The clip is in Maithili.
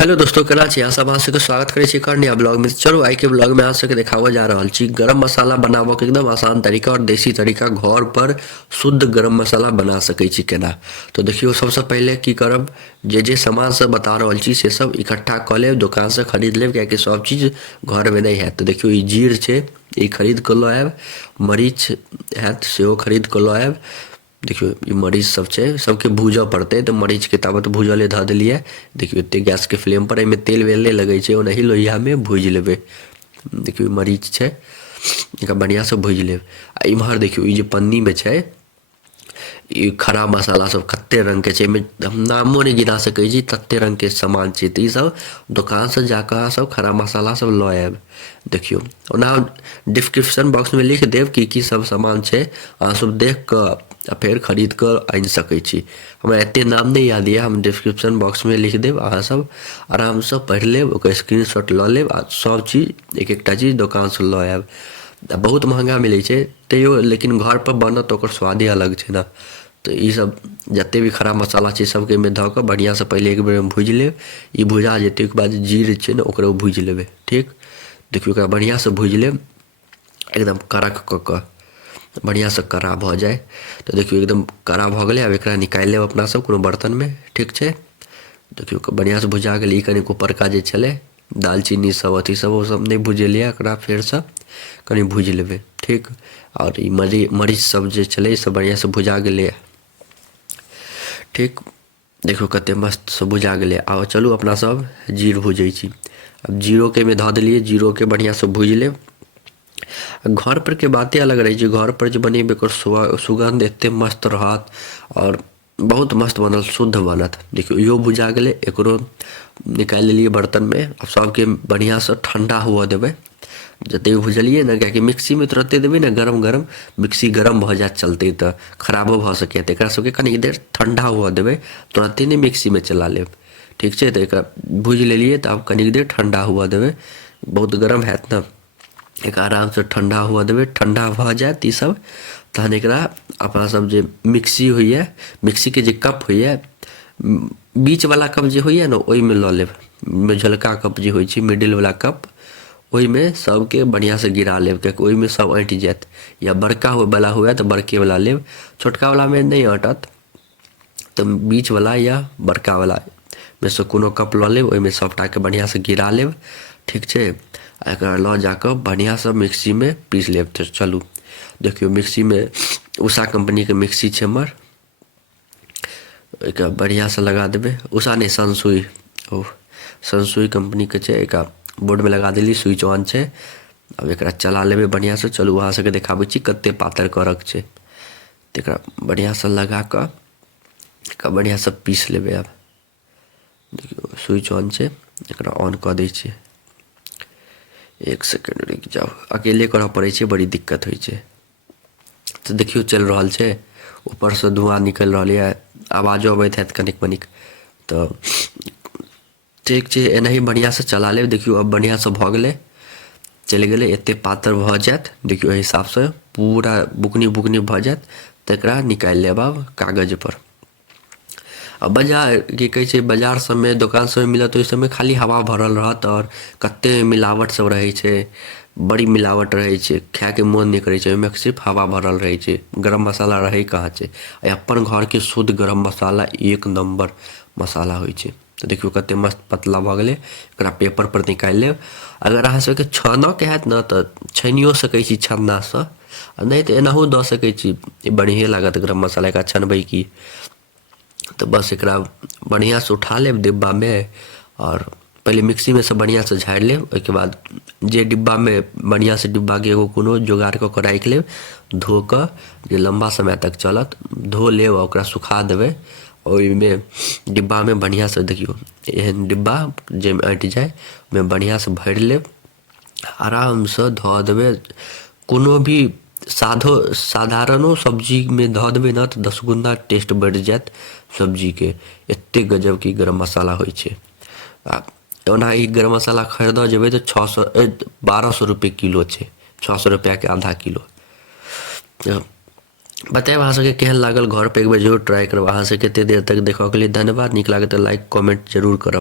हेलो दोस्तों, केना छी अहाँ सब? अहाँ सबके स्वागत करै छी एक और नया ब्लॉग में। चलो आइ के ब्लॉग में अहाँ सबके देखाबऽ जा रहल छी गरम मसाला बनाबऽ के एकदम आसान तरीका और देसी तरीका। घर पर शुद्ध गरम मसाला बना सकै छी केना। तो देखियो, सबसे पहले की करब, जे सामान सब बता रहल छी से सब इकट्ठा कऽ लेब, दुकान से खरीद लेब, कियाकि सब चीज घर में नहीं है। तो देखियो, ई जीर छै, ई खरीद कऽ लऽ आयब। मरीच हैत सेहो खरीद कऽ लऽ आयब। देखियो, ई मरीच सब छै, सबके भूजऽ पड़तै। तो मरीच के ताबत भूजले धऽ देलिए। देखियो, एते गैस के फ्लेम पर एहिमे तेल वेल नहीं लगै छै, ओनाही लोहिया में भूज लेबै। देखियो, मरीच छै, एकरा बढ़िया से भूज लेब। आ इम्हर देखियो, ई जे पन्नी में छै, ई खड़ा मसाला सब कते रंग के छै, एहिमे हम नामो नहीं गिना सकै छी, तते रंग के सामान छै। तो ई सब दुकान से जाकर अहाँ सब खड़ा मसाला सब लऽ आयब। देखियो, ओना डिस्क्रिप्शन बॉक्स में लिख देब की सब सामान छै, अहाँ सब देख कऽ आ फिर खरीद कर आनि सकै छी। हमरा एते नाम नहीं याद यऽ, हम डिस्क्रिप्शन बॉक्स में लिख देब, अहाँ सब आराम से पढ़ि लेब, ओकर स्क्रीनशॉट लऽ लेब आ सब चीज एक एकटा चीज दुकान से लऽ आयब। बहुत महंगा मिलै छै तैयो, लेकिन घर पर बनत तो ओकर स्वादे अलग छै ना। तो ई सब जते भी खड़ा मसाला छै सबके में धऽ कऽ बढ़िया से पहले एक बेर में भूज लेब। ई भुजा जेतै के बाद जीर छै ना, ओकरो भूज लेबै। ठीक, देखियो, ओकरा बढ़िया से भूज लेब, एकदम कड़क कऽ कऽ बढ़िया से कड़ा भऽ जाए। तो देखियो, एकदम कड़ा भऽ गेलै। आब एकरा निकालि लेब अपना सब कोनो बर्तन में। ठीक छै, देखियो बढ़िया से भुजा गेलै। ई कनी ऊपरका जे छलै दालचीनी सब अथी सब, वो सब नहीं भुजेलिए, एकरा फेर से कनी भूज लेबै। ठीक, और ई मरीच सब जे छलै सब बढ़िया से भुजा गेलै। ठीक, देखियो कते मस्त से भुजा गेलै। आब चलू अपना सब जीर भुजै छी। अब जीरो के में धऽ देलिए, जीरो के बढ़िया से भूज लेब। घर पर के बातें अलग रही छै, घर पर जो बनेबे एकर सुगंध एते मस्त रहत और बहुत मस्त बनल, शुद्ध बनत। देखियो, इहो भुजा गेलै, एकरो निकालि लेलिए बर्तन में। अब सबके बढ़िया से ठंडा हुआ देबै। जते भुजलिए ना, कियाकि मिक्सी में तुरंते देबै ना गरम गरम, मिक्सी गरम भऽ जायत चलते तो खराबो भऽ सकै। एकरा सबके कनी देर ठंडा हुआ देबै, तुरंते नहीं मिक्सी में चला लेब। ठीक छै, तो एकरा भूज लेलिए, तो आब कनी देर ठंडा हुआ देबै। बहुत गरम हैत ना, एक आराम से ठंडा हुआ देबै। ठंडा भऽ जायत ई सब, तहन एकरा अपना सब जे मिक्सी होइए, मिक्सी के जे कप होइए, बीच वाला कप जे होइए ना, ओहि में लऽ लेब। मझलका कप जे होइ छै, मिडिल वाला कप, ओहि में सबके बढ़िया से गिरा लेब, कियाकि ओहि में सब अँटि जायत। या बड़का वाला हुए तो बड़के वाला लेब, छोटका वाला में नहीं अँटत। तो बीच वाला या बड़का वाला में से कोनो कप लऽ लेब, ओहि में सबटा के बढ़िया से गिरा लेब। ठीक छै, एकरा लऽ जाकर बढ़िया से मिक्सी में पीस लेब। तो चलू, देखियो मिक्सी में उषा कंपनी के मिक्सी छै हमर, एकरा बढ़िया से लगा देबै। उषा नहीं, सनसुई, सनसुई कंपनी के छै। एकरा बोर्ड में लगा देली, स्विच ऑन छै। अब एकरा चला लेबै बढ़िया से। चलू अहाँ सबके देखाबै छी कते पातर करक छै। तो एकरा बढ़िया से लगा कऽ एकरा बढ़िया से पीस लेबै। अब देखियो स्विच ऑन छै, एकरा ऑन कऽ दै छियै। एक सेकंड रुक जाओ, अकेले करऽ पड़ै छै, बड़ी दिक्कत होइ छै। तो देखियो चल रहल छै, ऊपर से धुआं निकल रहल है, आवाजो अबैत हैत कनिक मनिक। तो ठीक छै, एनाही बढ़िया से चला लेब। देखियो अब बढ़िया से भऽ गेलै, चलि गेलै। एते पातर भऽ जायत, देखियो एहि हिसाब से पूरा बुकनी बुकनी भऽ जायत। तो एकरा निकालि लेब अब कागज पर। अब बाजार की कहै छै, बाजार सब में दुकान सब में मिलत, ओहि सब में खाली हवा भरल रहत और कते मिलावट सब रहे छै, बड़ी मिलावट रहे छै, खाए के मन नहीं करे छै। ओहिमे सिर्फ हवा भरल रहे छै, गरम मसाला रहे कहाँ छै। अपन घर के शुद्ध गरम मसाला एक नंबर मसाला होइ छै। तो देखियो कते मस्त पतला भऽ गेलै। एकरा पेपर पर निकालि लेब। अगर अहाँ सबके छानऽ के हैत ना, तो छानियो सकै छी छन्ना से, नहीं तो एनाहू दऽ सकै छी, बढ़िया लागत गरम मसाला। एकरा छनबै की, तो बस एकरा बढ़िया से उठा लेब डिब्बा में, और पहले मिक्सी में से बढ़िया से झाड़ि लेब। ओहिके बाद जे डिब्बा में बढ़िया से डिब्बा के एगो कोनो जोगाड़ कऽ के राखि लेब, धो कऽ, जे लंबा समय तक चलत। धो लेब और ओकरा सुखा देबै। ओहि में डिब्बा में बढ़िया से, देखियो एहन डिब्बा जे में अँटि जाए, में बढ़िया से भरि लेब। आराम से धऽ देबै। कोनो भी साधारणो सब्जी में धऽ देबै ना, तो 10 गुना टेस्ट बढ़ि जायत सब्जी के। एते गजब की गरम मसाला होइ छै। ओना ई गरम मसाला खरीदऽ जेबै तो 1200 रुपये किलो छै, 600 रुपया के आधा किलो। बताएब अहाँ सबके केहन लागल, घर पे एक बेर जरूर ट्राई करब। अहाँ से कते देर तक देखऽ के लिए धन्यवाद। नीक लागे तो लाइक कमेंट जरूर करब।